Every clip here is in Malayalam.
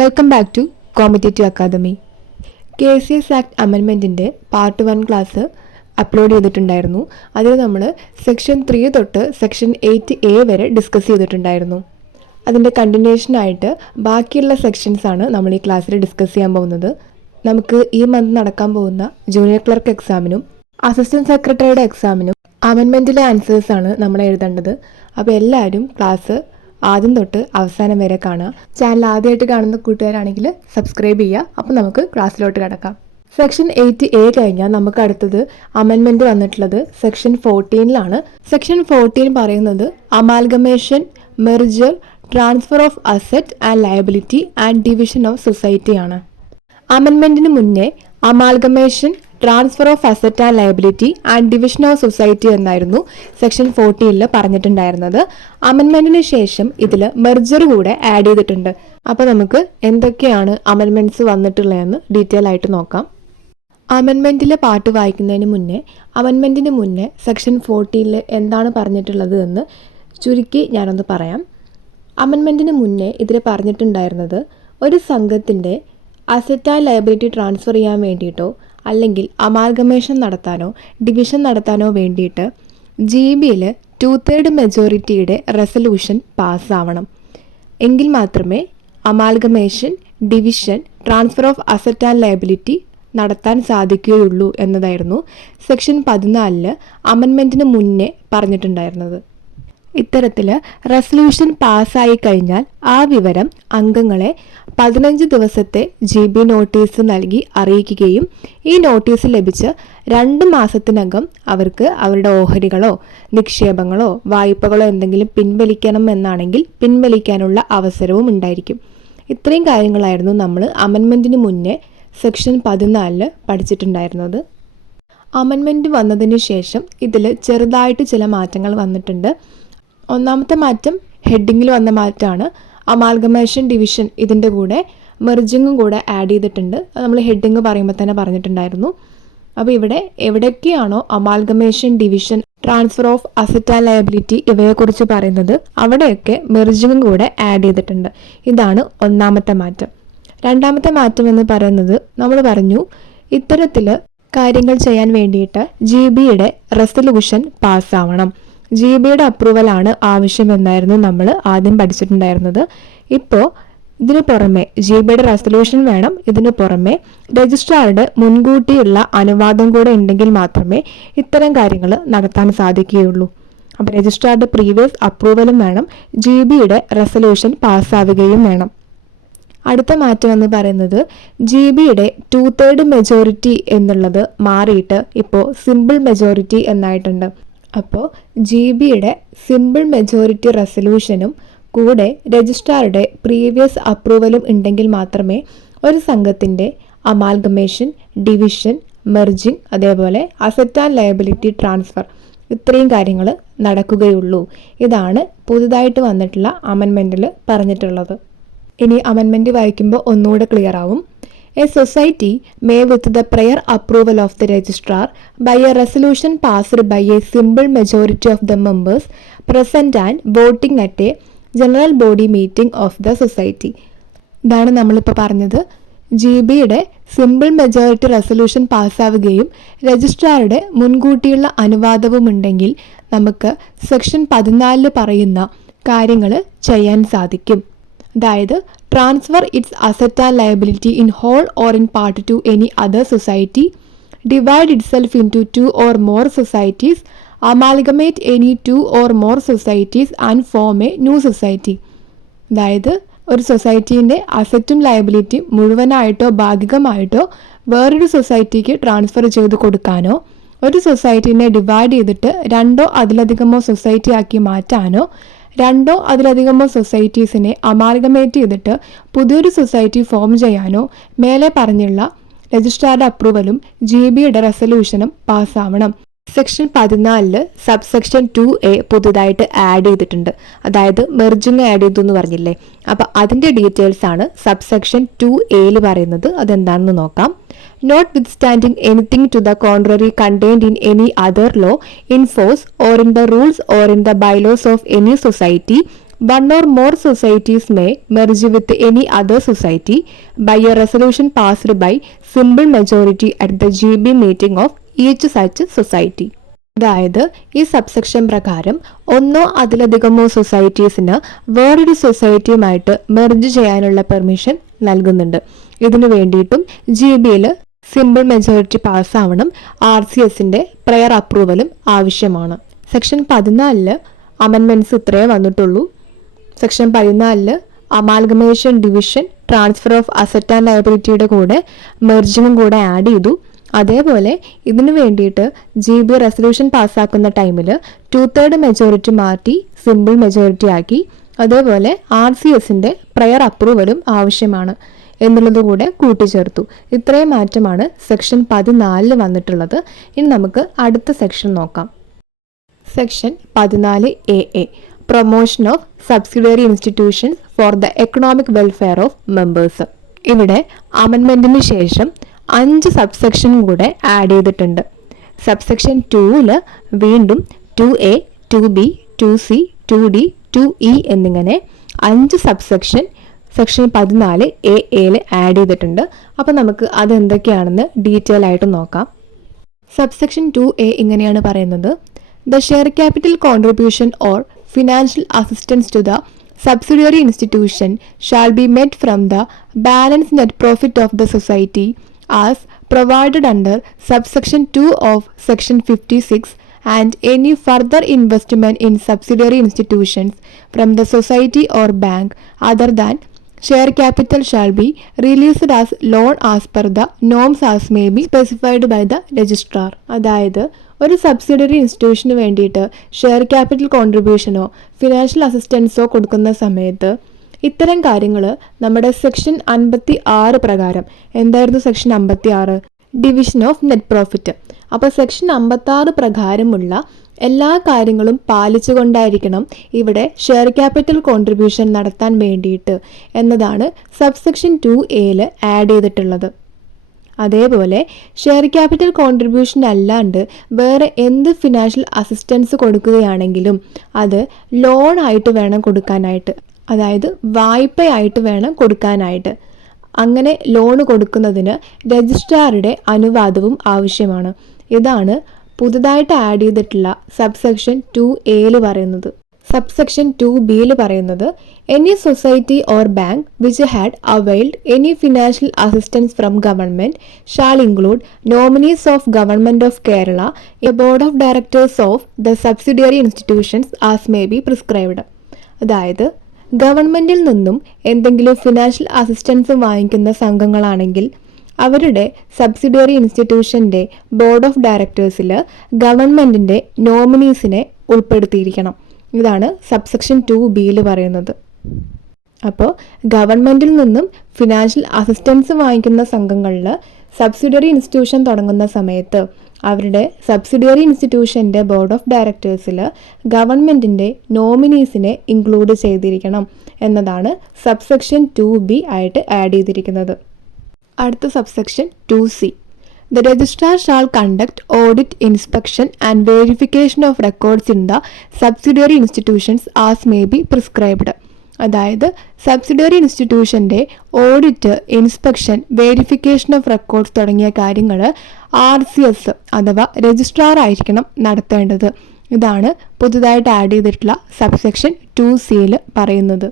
Welcome back to competitive academy. KCS act അമെൻമെൻറ്റിൻ്റെ പാർട്ട് 1 ക്ലാസ് അപ്ലോഡ് ചെയ്തിട്ടുണ്ടായിരുന്നു. അതിൽ നമ്മൾ സെക്ഷൻ 3 തൊട്ട് സെക്ഷൻ 8A വരെ ഡിസ്കസ് ചെയ്തിട്ടുണ്ടായിരുന്നു. അതിൻ്റെ കണ്ടിന്യൂഷനായിട്ട് ബാക്കിയുള്ള സെക്ഷൻസാണ് നമ്മൾ ഈ ക്ലാസ്സിൽ ഡിസ്കസ് ചെയ്യാൻ പോകുന്നത്. നമുക്ക് ഈ മന്ത് നടക്കാൻ പോകുന്ന ജൂനിയർ ക്ലർക്ക് എക്സാമിനും അസിസ്റ്റൻറ്റ് സെക്രട്ടറിയുടെ എക്സാമിനും അമെൻമെൻറ്റിലെ ആൻസേഴ്സാണ് നമ്മൾ എഴുതേണ്ടത്. അപ്പോൾ എല്ലാവരും ക്ലാസ് ആദ്യം തൊട്ട് അവസാനം വരെ കാണുക. ചാനൽ ആദ്യമായിട്ട് കാണുന്ന കൂട്ടുകാരാണെങ്കിൽ സബ്സ്ക്രൈബ് ചെയ്യുക. അപ്പോൾ നമുക്ക് ക്ലാസ്സിലോട്ട് കിടക്കാം. സെക്ഷൻ 8A കഴിഞ്ഞാൽ നമുക്ക് അടുത്തത് അമെൻമെൻറ്റ് വന്നിട്ടുള്ളത് സെക്ഷൻ 14ലാണ്. സെക്ഷൻ 14 പറയുന്നത് amalgamation, merger, transfer of asset and liability and division of society ആണ്. അമെൻമെൻറ്റിന് മുന്നേ amalgamation, transfer of asset and liability and division of society എന്നായിരുന്നു സെക്ഷൻ 14 പറഞ്ഞിട്ടുണ്ടായിരുന്നത്. അമെൻമെൻറ്റിന് ശേഷം ഇതിൽ മെർജർ കൂടെ ആഡ് ചെയ്തിട്ടുണ്ട്. അപ്പോൾ നമുക്ക് എന്തൊക്കെയാണ് അമെൻമെൻറ്റ്സ് വന്നിട്ടുള്ളതെന്ന് ഡീറ്റെയിൽ ആയിട്ട് നോക്കാം. അമെൻമെൻറ്റിലെ പാർട്ട് വായിക്കുന്നതിന് മുന്നേ അമെൻമെൻറ്റിന് മുന്നേ സെക്ഷൻ 14 എന്താണ് പറഞ്ഞിട്ടുള്ളത് എന്ന് ചുരുക്കി ഞാനൊന്ന് പറയാം. അമെൻമെൻറ്റിന് മുന്നേ ഇതിൽ പറഞ്ഞിട്ടുണ്ടായിരുന്നത് ഒരു സംഘത്തിൻ്റെ അസറ്റ് ആൻഡ് ലയബിലിറ്റി ട്രാൻസ്ഫർ ചെയ്യാൻ വേണ്ടിയിട്ടോ അല്ലെങ്കിൽ അമാൽഗമേഷൻ നടത്താനോ ഡിവിഷൻ നടത്താനോ വേണ്ടിയിട്ട് GB-യിൽ 2/3 മെജോറിറ്റിയുടെ റെസൊല്യൂഷൻ പാസ്സാവണം. എങ്കിൽ മാത്രമേ amalgamation, division, transfer of asset and liability നടത്താൻ സാധിക്കുകയുള്ളൂ എന്നതായിരുന്നു സെക്ഷൻ 14 അമെൻമെൻറ്റിന് മുന്നേ പറഞ്ഞിട്ടുണ്ടായിരുന്നത്. ഇത്തരത്തിൽ റെസൊല്യൂഷൻ പാസ്സായി കഴിഞ്ഞാൽ ആ വിവരം അംഗങ്ങളെ 15 ദിവസത്തെ GB നോട്ടീസ് നൽകി അറിയിക്കുകയും ഈ നോട്ടീസ് ലഭിച്ച് 2 മാസത്തിനകം അവർക്ക് അവരുടെ ഓഹരികളോ നിക്ഷേപങ്ങളോ വായ്പകളോ എന്തെങ്കിലും പിൻവലിക്കണം എന്നാണെങ്കിൽ പിൻവലിക്കാനുള്ള അവസരവും ഉണ്ടായിരിക്കും. ഇത്രയും കാര്യങ്ങളായിരുന്നു നമ്മൾ അമെൻമെൻറ്റിന് മുന്നേ സെക്ഷൻ 14 പഠിച്ചിട്ടുണ്ടായിരുന്നത്. അമെൻമെൻറ്റ് വന്നതിന് ശേഷം ഇതിൽ ചെറുതായിട്ട് ചില മാറ്റങ്ങൾ വന്നിട്ടുണ്ട്. ഒന്നാമത്തെ മാറ്റം ഹെഡിങ്ങിൽ വന്ന മാറ്റമാണ്. അമാൽഗമേഷൻ, ഡിവിഷൻ ഇതിൻ്റെ കൂടെ മെർജിങ്ങും കൂടെ ആഡ് ചെയ്തിട്ടുണ്ട്. അത് നമ്മൾ ഹെഡിങ് പറയുമ്പോൾ തന്നെ പറഞ്ഞിട്ടുണ്ടായിരുന്നു. അപ്പോൾ ഇവിടെ എവിടെയൊക്കെയാണോ amalgamation, division, transfer of asset and liability ഇവയെക്കുറിച്ച് പറയുന്നത് അവിടെയൊക്കെ മെർജിങ്ങും കൂടെ ആഡ് ചെയ്തിട്ടുണ്ട്. ഇതാണ് ഒന്നാമത്തെ മാറ്റം. രണ്ടാമത്തെ മാറ്റം എന്ന് പറയുന്നത് നമ്മൾ പറഞ്ഞു ഇത്തരത്തിൽ കാര്യങ്ങൾ ചെയ്യാൻ വേണ്ടിയിട്ട് GB-യുടെ റെസൊല്യൂഷൻ പാസ്സാവണം. GB-യുടെ അപ്രൂവലാണ് ആവശ്യമെന്നായിരുന്നു നമ്മൾ ആദ്യം പഠിച്ചിട്ടുണ്ടായിരുന്നത്. ഇപ്പോൾ ഇതിനു പുറമെ GB-യുടെ റെസൊല്യൂഷൻ വേണം. ഇതിനു പുറമെ രജിസ്ട്രാറുടെ മുൻകൂട്ടിയുള്ള അനുവാദം കൂടെ ഉണ്ടെങ്കിൽ മാത്രമേ ഇത്തരം കാര്യങ്ങൾ നടത്താൻ സാധിക്കുകയുള്ളൂ. അപ്പോൾ രജിസ്ട്രാറുടെ പ്രീവിയസ് അപ്രൂവലും വേണം, GB-യുടെ റെസൊല്യൂഷൻ പാസ്സാവുകയും വേണം. അടുത്ത മാറ്റം എന്ന് പറയുന്നത് GB-യുടെ 2/3 മെജോറിറ്റി എന്നുള്ളത് മാറിയിട്ട് ഇപ്പോൾ സിമ്പിൾ മെജോറിറ്റി എന്നായിട്ടുണ്ട്. അപ്പോൾ GB-യുടെ സിമ്പിൾ മെജോറിറ്റി റെസൊല്യൂഷനും കൂടെ രജിസ്ട്രാറുടെ പ്രീവിയസ് അപ്രൂവലും ഉണ്ടെങ്കിൽ മാത്രമേ ഒരു സംഘത്തിൻ്റെ അമാൽഗമേഷൻ, ഡിവിഷൻ, മെർജിങ് അതേപോലെ അസറ്റ് ആൻഡ് ലയബിലിറ്റി ട്രാൻസ്ഫർ ഇത്രയും കാര്യങ്ങൾ നടക്കുകയുള്ളൂ. ഇതാണ് പുതുതായിട്ട് വന്നിട്ടുള്ള അമെൻമെൻറ്റിൽ പറഞ്ഞിട്ടുള്ളത്. ഇനി അമെൻമെൻറ്റ് വായിക്കുമ്പോൾ ഒന്നുകൂടെ ക്ലിയർ ആവും. A society may, with the prior approval of the registrar, by a resolution passed by a simple majority of the members present and voting at a general body meeting of the society. ഇതാണ് നമ്മളിപ്പോൾ പറഞ്ഞത്. GB-യുടെ സിമ്പിൾ മെജോറിറ്റി റെസൊല്യൂഷൻ പാസ്സാവുകയും രജിസ്ട്രാറുടെ മുൻകൂട്ടിയുള്ള അനുവാദവും ഉണ്ടെങ്കിൽ നമുക്ക് സെക്ഷൻ 14 പറയുന്ന കാര്യങ്ങൾ ചെയ്യാൻ സാധിക്കും. അതായത് transfer its asset and liability in whole or in part to any other society, divide itself into 2 or more societies, amalgamate any 2 or more societies and form a new society. അതായത് ഒരു സൊസൈറ്റീൻ്റെ അസറ്റും ലയബിലിറ്റിയും മുഴുവനായിട്ടോ ഭാഗികമായിട്ടോ വേറൊരു സൊസൈറ്റിക്ക് ട്രാൻസ്ഫർ ചെയ്ത് കൊടുക്കാനോ ഒരു സൊസൈറ്റീനെ ഡിവൈഡ് ചെയ്തിട്ട് 2 അതിലധികമോ സൊസൈറ്റി ആക്കി മാറ്റാനോ 2 അതിലധികമോ സൊസൈറ്റീസിനെ അമാൽഗമേറ്റ് ചെയ്തിട്ട് പുതിയൊരു സൊസൈറ്റി ഫോം ചെയ്യാനോ മേലെ പറഞ്ഞുള്ള രജിസ്ട്രാറുടെ അപ്രൂവലും GB-യുടെ റെസൊല്യൂഷനും പാസ്സാവണം. സെക്ഷൻ 14 സബ്സെക്ഷൻ 2A പുതുതായിട്ട് ആഡ് ചെയ്തിട്ടുണ്ട്. അതായത് മെർജിങ് ആഡ് ചെയ്തു എന്ന് പറഞ്ഞില്ലേ, അപ്പോൾ അതിൻ്റെ ഡീറ്റെയിൽസ് ആണ് സബ്സെക്ഷൻ 2A പറയുന്നത്. അതെന്താണെന്ന് നോക്കാം. Notwithstanding anything to the contrary contained in any other law in force or in the rules or in the bylaws of any society One or more societies may merge with any other society by a resolution passed by simple majority at the GB meeting of each such society. അതായത് ഈ സബ്സെക്ഷൻ പ്രകാരം ഒന്നോ അതിലധികമോ സൊസൈറ്റീസിന് വേറൊരു സൊസൈറ്റിയുമായിട്ട് മെർജ് ചെയ്യാനുള്ള പെർമിഷൻ നൽകുന്നുണ്ട്. ഇതിനു വേണ്ടിയിട്ടും GB സിമ്പിൾ മെജോറിറ്റി പാസ്സാവണം. RCSന്റെ പ്രയർ അപ്രൂവലും ആവശ്യമാണ്. സെക്ഷൻ 14 അമെൻമെന്റ്സ് ഇത്രയേ വന്നിട്ടുള്ളൂ. Section 14 amalgamation, division, transfer of asset and ലയബിലിറ്റിയുടെ കൂടെ മെർജിങ്ങും കൂടെ ആഡ് ചെയ്തു. അതേപോലെ ഇതിനു വേണ്ടിയിട്ട് GB റെസൊല്യൂഷൻ പാസ്സാക്കുന്ന ടൈമിൽ 2/3 മെജോറിറ്റി മാറ്റി സിമ്പിൾ മെജോറിറ്റി ആക്കി. അതേപോലെ RCSന്റെ പ്രയർ അപ്രൂവലും ആവശ്യമാണ് എന്നുള്ളത് കൂടെ കൂട്ടിച്ചേർത്തു. ഇത്രയും മാറ്റമാണ് സെക്ഷൻ 14 വന്നിട്ടുള്ളത്. ഇനി നമുക്ക് അടുത്ത സെക്ഷൻ നോക്കാം. Section 14A promotion of subsidiary institutions for the economic welfare of members. ഇവിടെ അമെൻമെന്റിന് ശേഷം 5 സബ്സെക്ഷൻ കൂടെ ആഡ് ചെയ്തിട്ടുണ്ട്. സബ്സെക്ഷൻ 2 വീണ്ടും 2A, 2B, 2C, 2D, 2E എന്നിങ്ങനെ 5 സബ്സെക്ഷൻ സെക്ഷൻ 14A ആഡ് ചെയ്തിട്ടുണ്ട്. അപ്പോൾ നമുക്ക് അതെന്തൊക്കെയാണെന്ന് ഡീറ്റെയിൽ ആയിട്ട് നോക്കാം. സബ്സെക്ഷൻ 2A ഇങ്ങനെയാണ് പറയുന്നത്: The share capital contribution or financial assistance to the subsidiary institution shall be made from the balance net profit of the society as provided under subsection 2 of section 56, and any further investment in subsidiary institutions from the society or bank other than share capital shall be released as loan as per the norms as may be specified by the registrar. അതായത് ഒരു സബ്സിഡിയറി ഇൻസ്റ്റിറ്റ്യൂഷന് വേണ്ടിയിട്ട് ഷെയർ ക്യാപിറ്റൽ കോൺട്രിബ്യൂഷനോ ഫിനാൻഷ്യൽ അസിസ്റ്റൻസോ കൊടുക്കുന്ന സമയത്ത് ഇത്തരം കാര്യങ്ങൾ നമ്മുടെ സെക്ഷൻ 56 പ്രകാരം, എന്തായിരുന്നു section 56? Division of net profit. അപ്പോൾ സെക്ഷൻ 56 പ്രകാരമുള്ള എല്ലാ കാര്യങ്ങളും പാലിച്ചുകൊണ്ടായിരിക്കണം ഇവിടെ ഷെയർ ക്യാപിറ്റൽ കോൺട്രിബ്യൂഷൻ നടത്താൻ വേണ്ടിയിട്ട് എന്നതാണ് സബ്സെക്ഷൻ 2A ആഡ് ചെയ്തിട്ടുള്ളത്. അതേപോലെ ഷെയർ ക്യാപിറ്റൽ കോൺട്രിബ്യൂഷൻ അല്ലാണ്ട് വേറെ എന്ത് ഫിനാൻഷ്യൽ അസിസ്റ്റൻസ് കൊടുക്കുകയാണെങ്കിലും അത് ലോൺ ആയിട്ട് വേണം കൊടുക്കാനായിട്ട്, അതായത് വായ്പയായിട്ട് വേണം കൊടുക്കാനായിട്ട്. അങ്ങനെ ലോൺ കൊടുക്കുന്നതിന് രജിസ്ട്രാറുടെ അനുവാദവും ആവശ്യമാണ്. ഇതാണ് പുതുതായിട്ട് ആഡ് ചെയ്തിട്ടുള്ള സബ്സെക്ഷൻ 2A പറയുന്നത്. സബ്സെക്ഷൻ 2B പറയുന്നത് any society or bank which had availed any financial assistance from government shawl include nominees of government of Kerala, A board of directors of the subsidiary institutions as may be prescribed. അതായത് ഗവൺമെന്റിൽ നിന്നും എന്തെങ്കിലും ഫിനാൻഷ്യൽ അസിസ്റ്റൻസ് വാങ്ങിക്കുന്ന സംഘങ്ങളാണെങ്കിൽ അവരുടെ സബ്സിഡിയറി ഇൻസ്റ്റിറ്റ്യൂഷൻ്റെ ബോർഡ് ഓഫ് ഡയറക്ടേഴ്സിൽ ഗവൺമെൻറ്റിൻ്റെ നോമിനീസിനെ ഉൾപ്പെടുത്തിയിരിക്കണം. ഇതാണ് സബ്സെക്ഷൻ 2B പറയുന്നത്. അപ്പോൾ ഗവൺമെൻറ്റിൽ നിന്നും ഫിനാൻഷ്യൽ അസിസ്റ്റൻസ് വാങ്ങിക്കുന്ന സംഘങ്ങളിൽ സബ്സിഡിയറി ഇൻസ്റ്റിറ്റ്യൂഷൻ തുടങ്ങുന്ന സമയത്ത് അവരുടെ സബ്സിഡിയറി ഇൻസ്റ്റിറ്റ്യൂഷൻ്റെ ബോർഡ് ഓഫ് ഡയറക്ടേഴ്സിൽ ഗവൺമെൻറ്റിൻ്റെ നോമിനീസിനെ ഇൻക്ലൂഡ് ചെയ്തിരിക്കണം എന്നതാണ് സബ്സെക്ഷൻ 2B ആയിട്ട് ആഡ് ചെയ്തിരിക്കുന്നത്. അടുത്ത subsection 2C. The registrar shall conduct audit, inspection and verification of records in the subsidiary institutions as may be prescribed. അതായത് സബ്സിഡിയറി ഇൻസ്റ്റിറ്റ്യൂഷൻ്റെ audit, inspection, verification of records തുടങ്ങിയ കാര്യങ്ങൾ RCS അഥവാ രജിസ്ട്രാർ ആയിരിക്കണം നടത്തേണ്ടത്. ഇതാണ് പുതുതായിട്ട് ആഡ് ചെയ്തിട്ടുള്ള സബ്സെക്ഷൻ 2C പറയുന്നത്.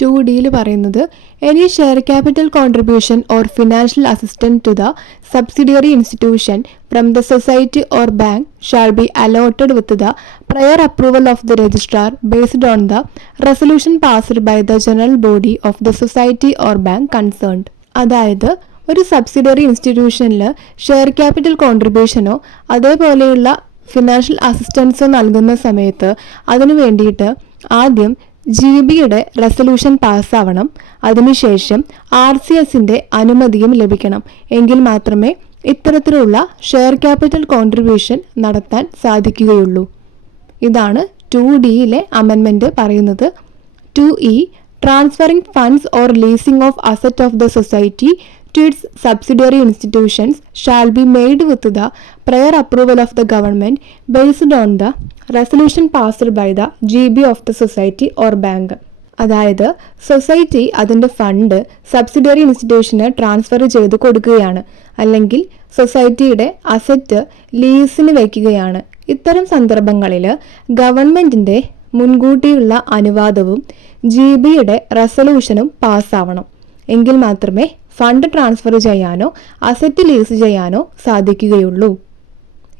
2D പറയുന്നത് any share capital contribution or financial assistance to the subsidiary institution from the society or bank shall be allotted with the prior approval of the registrar based on the resolution passed by the general body of the society or bank concerned. അതായത് ഒരു സബ്സിഡിയറി ഇൻസ്റ്റിറ്റ്യൂഷനിൽ ഷെയർ ക്യാപിറ്റൽ കോൺട്രിബ്യൂഷനോ അതേപോലെയുള്ള ഫിനാൻഷ്യൽ അസിസ്റ്റൻസോ നൽകുന്ന സമയത്ത് അതിനു വേണ്ടിയിട്ട് ആദ്യം GB റെസൊല്യൂഷൻ പാസ്സാവണം. അതിനുശേഷം RCSൻ്റെ അനുമതിയും ലഭിക്കണം. എങ്കിൽ മാത്രമേ ഇത്തരത്തിലുള്ള ഷെയർ ക്യാപിറ്റൽ കോൺട്രിബ്യൂഷൻ നടത്താൻ സാധിക്കുകയുള്ളൂ. ഇതാണ് 2D അമെൻമെൻറ്റ് പറയുന്നത്. 2E transferring funds or leasing of asset of the society to its subsidiary institutions shall be made with the prior approval of the government based on the resolution passed by the GB of the society or bank. അതായത് സൊസൈറ്റി അതിൻ്റെ ഫണ്ട് സബ്സിഡിയറി ഇൻസ്റ്റിറ്റ്യൂഷന് ട്രാൻസ്ഫർ ചെയ്ത് കൊടുക്കുകയാണ്, അല്ലെങ്കിൽ സൊസൈറ്റിയുടെ അസറ്റ് ലീസിന് വയ്ക്കുകയാണ്. ഇത്തരം സന്ദർഭങ്ങളിൽ ഗവൺമെൻറ്റിൻ്റെ മുൻകൂട്ടിയുള്ള അനുവാദവും GB-യുടെ റെസൊല്യൂഷനും പാസ്സാവണം. എങ്കിൽ മാത്രമേ ഫണ്ട് ട്രാൻസ്ഫർ ചെയ്യാനോ അസറ്റ് ലീസ് ചെയ്യാനോ സാധിക്കുകയുള്ളൂ.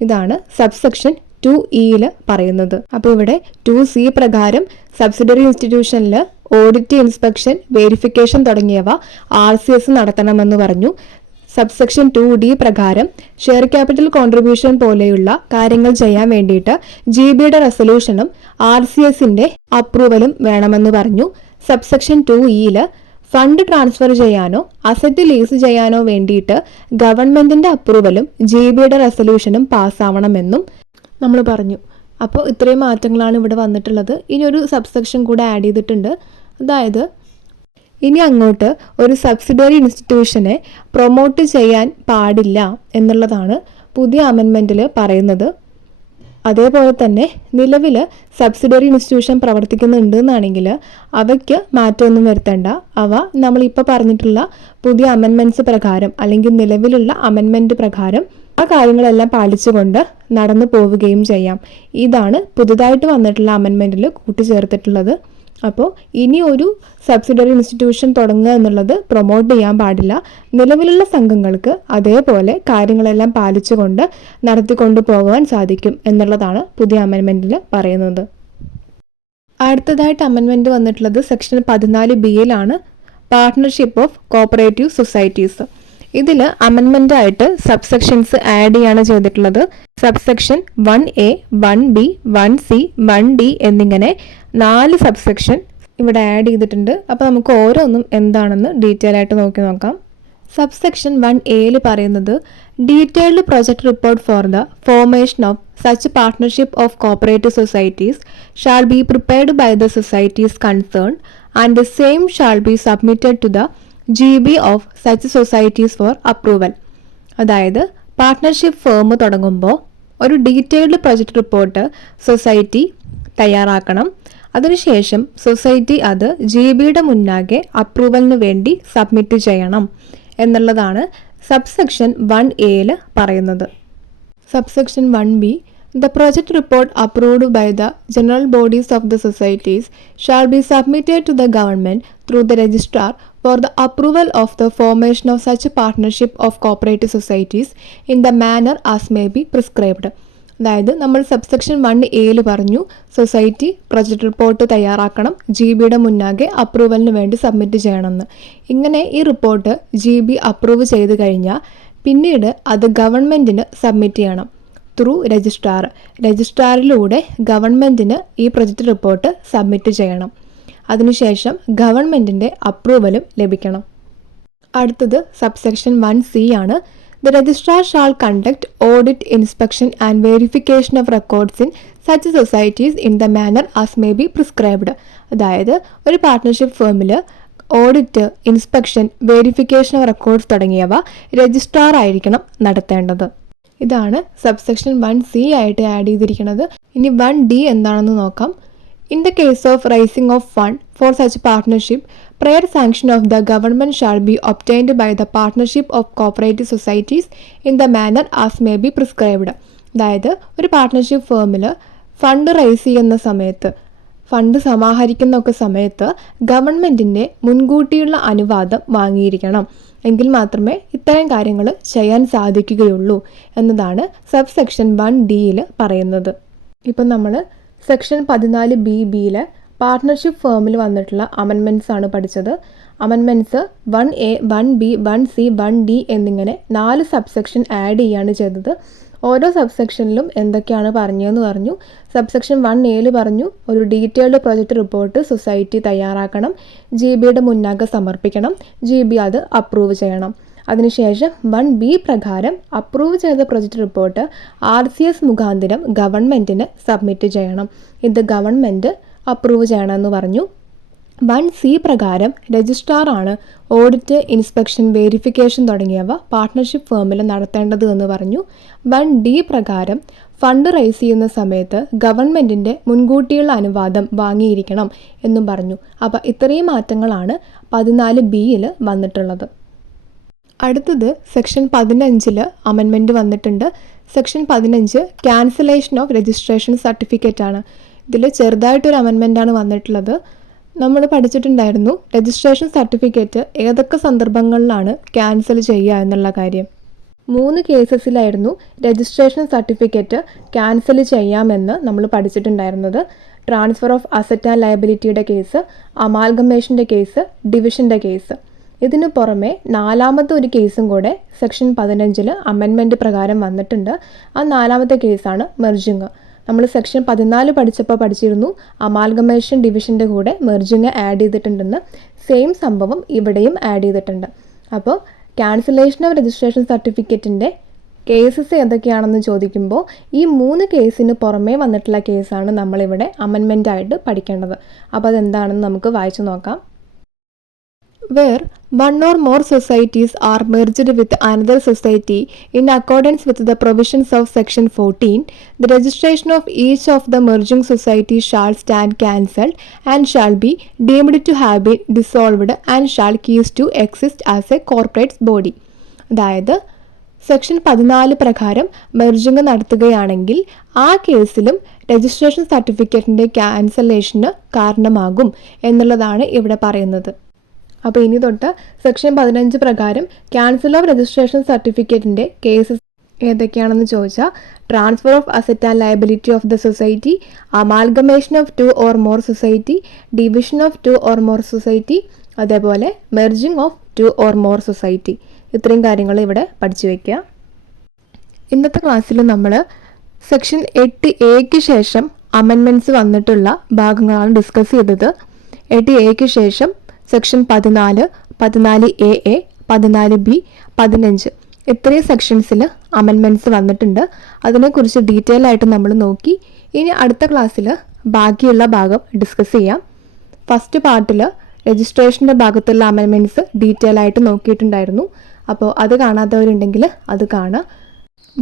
ഇതാണ് സബ്സെക്ഷൻ 2E പറയുന്നത്. അപ്പോൾ ഇവിടെ 2C പ്രകാരം സബ്സിഡറി ഇൻസ്റ്റിറ്റ്യൂഷനിൽ ഓഡിറ്റ്, ഇൻസ്പെക്ഷൻ, വെരിഫിക്കേഷൻ തുടങ്ങിയവ RCS നടത്തണമെന്ന് പറഞ്ഞു. സബ്സെക്ഷൻ 2D പ്രകാരം ഷെയർ ക്യാപിറ്റൽ കോൺട്രിബ്യൂഷൻ പോലെയുള്ള കാര്യങ്ങൾ ചെയ്യാൻ വേണ്ടിയിട്ട് GB-യുടെ റെസൊല്യൂഷനും RCSന്റെ അപ്രൂവലും വേണമെന്ന് പറഞ്ഞു. സബ്സെക്ഷൻ 2E ഫണ്ട് ട്രാൻസ്ഫർ ചെയ്യാനോ അസറ്റ് ലീസ് ചെയ്യാനോ വേണ്ടിയിട്ട് ഗവൺമെൻറ്റിൻ്റെ അപ്രൂവലും GB-യുടെ റെസൊല്യൂഷനും പാസ്സാവണമെന്നും നമ്മൾ പറഞ്ഞു. അപ്പോൾ ഇത്രയും മാറ്റങ്ങളാണ് ഇവിടെ വന്നിട്ടുള്ളത്. ഇനി ഒരു സബ്സെക്ഷൻ കൂടെ ആഡ് ചെയ്തിട്ടുണ്ട്. അതായത് ഇനി അങ്ങോട്ട് ഒരു സബ്സിഡിയറി ഇൻസ്റ്റിറ്റ്യൂഷനെ പ്രൊമോട്ട് ചെയ്യാൻ പാടില്ല എന്നുള്ളതാണ് പുതിയ അമെൻമെൻറ്റിൽ പറയുന്നത്. അതേപോലെ തന്നെ നിലവിൽ സബ്സിഡിയറി ഇൻസ്റ്റിറ്റ്യൂഷൻ പ്രവർത്തിക്കുന്നുണ്ട് എന്നാണെങ്കിൽ അവയ്ക്ക് മാറ്റമൊന്നും വരുത്തേണ്ട. അവ നമ്മളിപ്പോൾ പറഞ്ഞിട്ടുള്ള പുതിയ അമെൻമെൻറ്റ്സ് പ്രകാരം അല്ലെങ്കിൽ നിലവിലുള്ള അമെൻമെൻറ്റ് പ്രകാരം ആ കാര്യങ്ങളെല്ലാം പാലിച്ചുകൊണ്ട് നടന്നു പോവുകയും ചെയ്യാം. ഇതാണ് പുതുതായിട്ട് വന്നിട്ടുള്ള അമെൻമെൻറ്റിൽ കൂട്ടിച്ചേർത്തിട്ടുള്ളത്. അപ്പോൾ ഇനി ഒരു സബ്സിഡിയറി ഇൻസ്റ്റിറ്റ്യൂഷൻ തുടങ്ങുക എന്നുള്ളത് പ്രൊമോട്ട് ചെയ്യാൻ പാടില്ല. നിലവിലുള്ള സംഘങ്ങൾക്ക് അതേപോലെ കാര്യങ്ങളെല്ലാം പാലിച്ചുകൊണ്ട് നടത്തിക്കൊണ്ടു പോകാൻ സാധിക്കും എന്നുള്ളതാണ് പുതിയ അമെൻമെൻറ്റിൽ പറയുന്നത്. അടുത്തതായിട്ട് അമെൻമെൻറ്റ് വന്നിട്ടുള്ളത് section 14B partnership of cooperative societies. ഇതിൽ അമെൻമെൻ്റായിട്ട് സബ്സെക്ഷൻസ് ആഡ് ചെയ്യാണ് ചെയ്തിട്ടുള്ളത്. Subsection 1A, 1B, 1C, 1D എന്നിങ്ങനെ 4 സബ്സെക്ഷൻ ഇവിടെ ആഡ് ചെയ്തിട്ടുണ്ട്. അപ്പോൾ നമുക്ക് ഓരോന്നും എന്താണെന്ന് ഡീറ്റെയിൽ ആയിട്ട് നോക്കാം. സബ്സെക്ഷൻ 1A പറയുന്നത് detailed project report for the formation of such partnership of cooperative societies shall be prepared by the societies concern and the same shall be submitted to the GB of such societies for approval. അതായത് പാർട്ട്ണർഷിപ്പ് ഫേം തുടങ്ങുമ്പോൾ ഒരു ഡീറ്റെയിൽഡ് പ്രൊജക്ട് റിപ്പോർട്ട് സൊസൈറ്റി തയ്യാറാക്കണം. അതിനുശേഷം സൊസൈറ്റി അത് GB-യുടെ മുന്നാകെ അപ്രൂവലിന് വേണ്ടി സബ്മിറ്റ് ചെയ്യണം എന്നുള്ളതാണ് സബ്സെക്ഷൻ 1A പറയുന്നത്. Subsection 1B The project report approved by the general bodies of the societies shall be submitted to the government through the registrar for the approval of the formation of such a partnership of cooperative societies in the manner as may be prescribed. അതായത് നമ്മൾ സബ്സെക്ഷൻ 1A പറഞ്ഞു സൊസൈറ്റി പ്രൊജക്ട് റിപ്പോർട്ട് തയ്യാറാക്കണം, GB-യുടെ മുന്നാകെ അപ്രൂവലിന് വേണ്ടി സബ്മിറ്റ് ചെയ്യണമെന്ന്. ഇങ്ങനെ ഈ റിപ്പോർട്ട് GB അപ്രൂവ് ചെയ്ത് കഴിഞ്ഞാൽ പിന്നീട് അത് ഗവൺമെൻറ്റിന് സബ്മിറ്റ് ചെയ്യണം ത്രൂ രജിസ്ട്രാറിലൂടെ ഗവൺമെൻറ്റിന് ഈ പ്രൊജക്ട് റിപ്പോർട്ട് സബ്മിറ്റ് ചെയ്യണം. അതിനുശേഷം ഗവൺമെൻറ്റിൻ്റെ അപ്രൂവലും ലഭിക്കണം. അടുത്തത് സബ്സെക്ഷൻ 1C ആണ്. The registrar shall conduct audit, inspection and verification of records in such societies in the manner as may be prescribed. അതായത് ഒരു പാർട്ട്ണർഷിപ്പ് ഫേമിൽ audit, inspection, verification of records തുടങ്ങിയവ രജിസ്ട്രാർ ആയിരിക്കണം നടത്തേണ്ടത്. ഇതാണ് സബ്സെക്ഷൻ 1C ആയിട്ട് ആഡ് ചെയ്തിരിക്കുന്നത്. ഇനി 1D എന്താണെന്ന് നോക്കാം. In the case of raising of fund for such partnership, prior sanction of the government shall be obtained by the partnership of cooperative societies in the manner as may be prescribed. അതായത് ഒരു പാർട്ട്ണർഷിപ്പ് ഫേമിൽ ഫണ്ട് റൈസ് ചെയ്യുന്ന സമയത്ത്, ഫണ്ട് സമാഹരിക്കുന്നൊക്കെ സമയത്ത് ഗവൺമെൻറ്റിൻ്റെ മുൻകൂട്ടിയുള്ള അനുവാദം വാങ്ങിയിരിക്കണം. എങ്കിൽ മാത്രമേ ഇത്തരം കാര്യങ്ങൾ ചെയ്യാൻ സാധിക്കുകയുള്ളൂ എന്നതാണ് സബ്സെക്ഷൻ 1D പറയുന്നത്. ഇപ്പം നമ്മൾ സെക്ഷൻ 14BB പാർട്ട്ണർഷിപ്പ് ഫേമിൽ വന്നിട്ടുള്ള അമെൻമെൻറ്റ്സ് ആണ് പഠിച്ചത്. Amendments 1A, 1B, 1C, 1D എന്നിങ്ങനെ 4 സബ്സെക്ഷൻ ആഡ് ചെയ്യാണ് ചെയ്തത്. ഓരോ സബ്സെക്ഷനിലും എന്തൊക്കെയാണ് പറഞ്ഞതെന്ന് പറഞ്ഞു. സബ്സെക്ഷൻ 1A പറഞ്ഞു ഒരു ഡീറ്റെയിൽഡ് പ്രൊജക്ട് റിപ്പോർട്ട് സൊസൈറ്റി തയ്യാറാക്കണം, GB-യുടെ മുന്നാകെ സമർപ്പിക്കണം, GB അത് അപ്രൂവ് ചെയ്യണം. അതിനുശേഷം 1B പ്രകാരം അപ്രൂവ് ചെയ്ത പ്രൊജക്ട് റിപ്പോർട്ട് RCS മുഖാന്തരം ഗവൺമെൻറ്റിന് സബ്മിറ്റ് ചെയ്യണം. ഇത് ഗവൺമെൻറ് അപ്രൂവ് ചെയ്യണമെന്ന് പറഞ്ഞു. 1C പ്രകാരം രജിസ്ട്രാറാണ് ഓഡിറ്റ്, ഇൻസ്പെക്ഷൻ, വെരിഫിക്കേഷൻ തുടങ്ങിയവ പാർട്ട്ണർഷിപ്പ് ഫേമിൽ നടത്തേണ്ടത് എന്ന് പറഞ്ഞു. 1D പ്രകാരം ഫണ്ട് റൈസ് ചെയ്യുന്ന സമയത്ത് ഗവൺമെൻറ്റിൻ്റെ മുൻകൂട്ടിയുള്ള അനുവാദം വാങ്ങിയിരിക്കണം എന്നും പറഞ്ഞു. അപ്പോൾ ഇത്രയും മാറ്റങ്ങളാണ് 14B വന്നിട്ടുള്ളത്. അടുത്തത് സെക്ഷൻ 15 അമെൻമെൻറ്റ് വന്നിട്ടുണ്ട്. Section 15 cancellation of registration certificate ആണ്. ഇതിൽ ചെറുതായിട്ടൊരു അമെൻമെൻറ്റാണ് വന്നിട്ടുള്ളത്. നമ്മൾ പഠിച്ചിട്ടുണ്ടായിരുന്നു രജിസ്ട്രേഷൻ സർട്ടിഫിക്കറ്റ് ഏതൊക്കെ സന്ദർഭങ്ങളിലാണ് ക്യാൻസൽ ചെയ്യുക എന്നുള്ള കാര്യം. 3 കേസസിലായിരുന്നു രജിസ്ട്രേഷൻ സർട്ടിഫിക്കറ്റ് ക്യാൻസൽ ചെയ്യാമെന്ന് നമ്മൾ പഠിച്ചിട്ടുണ്ടായിരുന്നത്. ട്രാൻസ്ഫർ ഓഫ് അസറ്റ് ആൻഡ് ലയബിലിറ്റിയുടെ കേസ്, അമാൽഗമേഷൻ്റെ കേസ്, ഡിവിഷൻ്റെ കേസ്. ഇതിനു പുറമെ 4ാമത്തെ ഒരു കേസും കൂടെ സെക്ഷൻ 15 അമെൻമെൻറ്റ് പ്രകാരം വന്നിട്ടുണ്ട്. ആ 4ാമത്തെ കേസാണ് മെർജിങ്. നമ്മൾ സെക്ഷൻ 14 പഠിച്ചപ്പോൾ പഠിച്ചിരുന്നു അമാൽഗമേഷൻ ഡിവിഷൻ്റെ കൂടെ മെർജിങ് ആഡ് ചെയ്തിട്ടുണ്ടെന്ന്. സെയിം സംഭവം ഇവിടെയും ആഡ് ചെയ്തിട്ടുണ്ട്. അപ്പോൾ ക്യാൻസലേഷൻ ഓഫ് രജിസ്ട്രേഷൻ സർട്ടിഫിക്കറ്റിൻ്റെ കേസസ് ഏതൊക്കെയാണെന്ന് ചോദിക്കുമ്പോൾ ഈ 3 കേസിന് പുറമേ വന്നിട്ടുള്ള കേസാണ് നമ്മളിവിടെ അമെൻമെൻറ്റായിട്ട് പഠിക്കേണ്ടത്. അപ്പോൾ അതെന്താണെന്ന് നമുക്ക് വായിച്ചു നോക്കാം. Where one or more societies are merged with another society in accordance with the provisions of Section 14, the registration of each of the merging societies shall stand cancelled and shall be deemed to have been dissolved and shall cease to exist as a corporate body. അതായത് സെക്ഷൻ 14 പ്രകാരം മെർജിങ് നടത്തുകയാണെങ്കിൽ ആ കേസിലും രജിസ്ട്രേഷൻ സർട്ടിഫിക്കറ്റിൻ്റെ ക്യാൻസലേഷന് കാരണമാകും എന്നുള്ളതാണ് ഇവിടെ പറയുന്നത്. അപ്പോൾ ഇനി തൊട്ട് സെക്ഷൻ 15 പ്രകാരം ക്യാൻസൽ ഓഫ് രജിസ്ട്രേഷൻ സർട്ടിഫിക്കറ്റിൻ്റെ കേസസ് ഏതൊക്കെയാണെന്ന് ചോദിച്ചാൽ transfer of asset and liability of the society, amalgamation of 2 or more society, division of 2 or more society, അതേപോലെ merging of 2 or more society. ഇത്രയും കാര്യങ്ങൾ ഇവിടെ പഠിച്ചു വയ്ക്കുക. ഇന്നത്തെ ക്ലാസ്സിൽ നമ്മൾ സെക്ഷൻ 8A ശേഷം അമെൻമെൻറ്റ്സ് വന്നിട്ടുള്ള ഭാഗങ്ങളാണ് ഡിസ്കസ് ചെയ്തത്. 8A ശേഷം സെക്ഷൻ 14, 14AA, 14B, 15 ഇത്രയും സെക്ഷൻസിൽ അമെൻമെൻറ്റ്സ് വന്നിട്ടുണ്ട്. അതിനെക്കുറിച്ച് ഡീറ്റെയിൽ ആയിട്ട് നമ്മൾ നോക്കി. ഇനി അടുത്ത ക്ലാസ്സിൽ ബാക്കിയുള്ള ഭാഗം ഡിസ്കസ് ചെയ്യാം. ഫസ്റ്റ് പാർട്ടിൽ രജിസ്ട്രേഷൻ്റെ ഭാഗത്തുള്ള അമെൻമെൻറ്റ്സ് ഡീറ്റെയിൽ ആയിട്ട് നോക്കിയിട്ടുണ്ടായിരുന്നു. അപ്പോൾ അത് കാണാത്തവരുണ്ടെങ്കിൽ അത് കാണുക.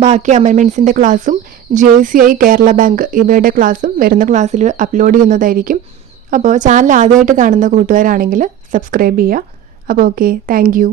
ബാക്കി അമെൻമെൻറ്റ്സിൻ്റെ ക്ലാസ്സും JCI, കേരള ബാങ്ക് ഇവയുടെ ക്ലാസ്സും വരുന്ന ക്ലാസ്സിൽ അപ്ലോഡ് ചെയ്യുന്നതായിരിക്കും. അപ്പോൾ ചാനൽ ആദ്യമായിട്ട് കാണുന്ന കൂട്ടുകാരാണെങ്കിൽ സബ്സ്ക്രൈബ് ചെയ്യുക. അപ്പോൾ ഓക്കെ, താങ്ക് യു.